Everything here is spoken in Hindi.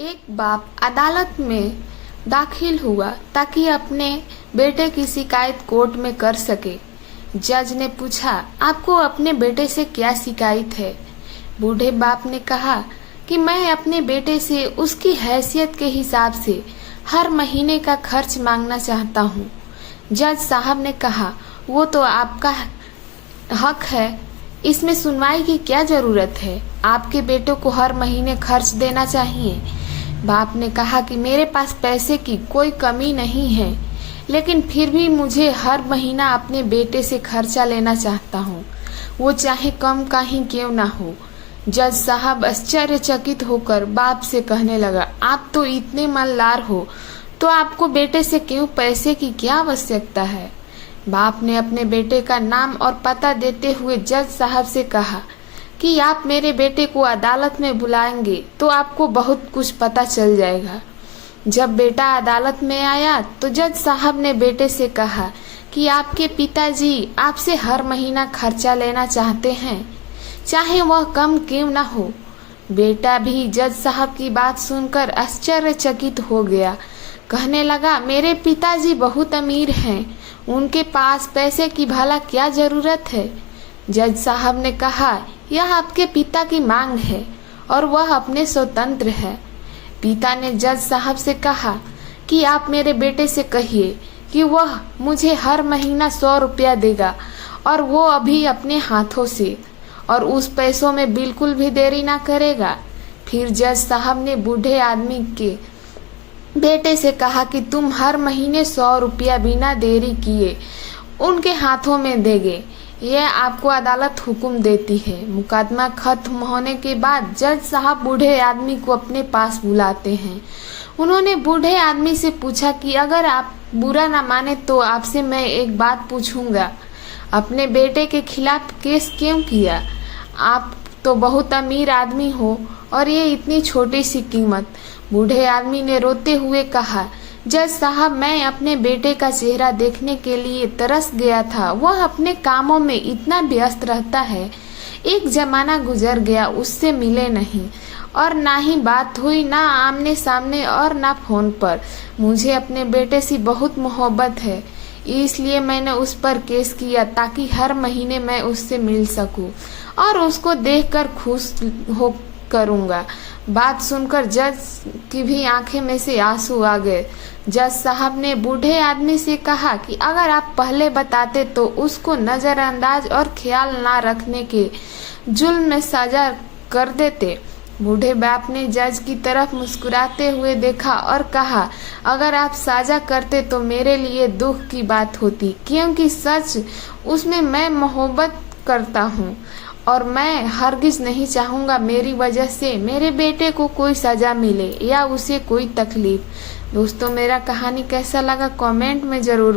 एक बाप अदालत में दाखिल हुआ ताकि अपने बेटे की शिकायत कोर्ट में कर सके। जज ने पूछा, आपको अपने बेटे से क्या शिकायत है? बूढ़े बाप ने कहा कि मैं अपने बेटे से उसकी हैसियत के हिसाब से हर महीने का खर्च मांगना चाहता हूँ। जज साहब ने कहा, वो तो आपका हक है, इसमें सुनवाई की क्या जरूरत है? आपके बेटे को हर महीने खर्च देना चाहिए। बाप ने कहा कि मेरे पास पैसे की कोई कमी नहीं है, लेकिन फिर भी मुझे हर महीना अपने बेटे से खर्चा लेना चाहता हूँ, वो चाहे कम का ही क्यों ना हो। जज साहब आश्चर्यचकित होकर बाप से कहने लगा, आप तो इतने मालदार हो, तो आपको बेटे से क्यों पैसे की क्या आवश्यकता है? बाप ने अपने बेटे का नाम और पता देते हुए जज साहब से कहा कि आप मेरे बेटे को अदालत में बुलाएंगे तो आपको बहुत कुछ पता चल जाएगा। जब बेटा अदालत में आया तो जज साहब ने बेटे से कहा कि आपके पिताजी आपसे हर महीना खर्चा लेना चाहते हैं, चाहे वह कम क्यों ना हो। बेटा भी जज साहब की बात सुनकर आश्चर्यचकित हो गया। कहने लगा, मेरे पिताजी बहुत अमीर हैं, उनके पास पैसे की भला क्या जरूरत है? जज साहब ने कहा, यह आपके पिता की मांग है और वह अपने स्वतंत्र है। पिता ने जज साहब से कहा कि आप मेरे बेटे से कहिए कि वह मुझे हर महीना 100 रुपया देगा, और वो अभी अपने हाथों से, और उस पैसों में बिल्कुल भी देरी ना करेगा। फिर जज साहब ने बूढ़े आदमी के बेटे से कहा कि तुम हर महीने 100 रुपया बिना देरी किए उनके हाथों में देंगे, यह आपको अदालत हुक्म देती है। मुकदमा खत्म होने के बाद जज साहब बूढ़े आदमी को अपने पास बुलाते हैं। उन्होंने बूढ़े आदमी से पूछा कि अगर आप बुरा ना माने तो आपसे मैं एक बात पूछूंगा, अपने बेटे के खिलाफ केस क्यों किया? आप तो बहुत अमीर आदमी हो और ये इतनी छोटी सी कीमत। बूढ़े आदमी ने रोते हुए कहा, जज साहब, मैं अपने बेटे का चेहरा देखने के लिए तरस गया था, वह अपने कामों में इतना व्यस्त रहता है। एक जमाना गुजर गया, उससे मिले नहीं और ना ही बात हुई, ना आमने सामने और ना फोन पर। मुझे अपने बेटे से बहुत मोहब्बत है, इसलिए मैंने उस पर केस किया ताकि हर महीने मैं उससे मिल सकूं और उसको देखकर खुश हो करूंगा। बात सुनकर जज की भी आंखें में से आंसू आ गए। जज साहब ने बूढ़े आदमी से कहा कि अगर आप पहले बताते तो उसको नजरअंदाज और ख्याल ना रखने के जुल्म में सजा कर देते। बूढ़े बाप ने जज की तरफ मुस्कुराते हुए देखा और कहा, अगर आप साझा करते तो मेरे लिए दुख की बात होती, क्योंकि सच उसमें मैं मोहब्बत करता हूँ और मैं हरगिज नहीं चाहूँगा मेरी वजह से मेरे बेटे को कोई सजा मिले या उसे कोई तकलीफ। दोस्तों, मेरा कहानी कैसा लगा कमेंट में जरूर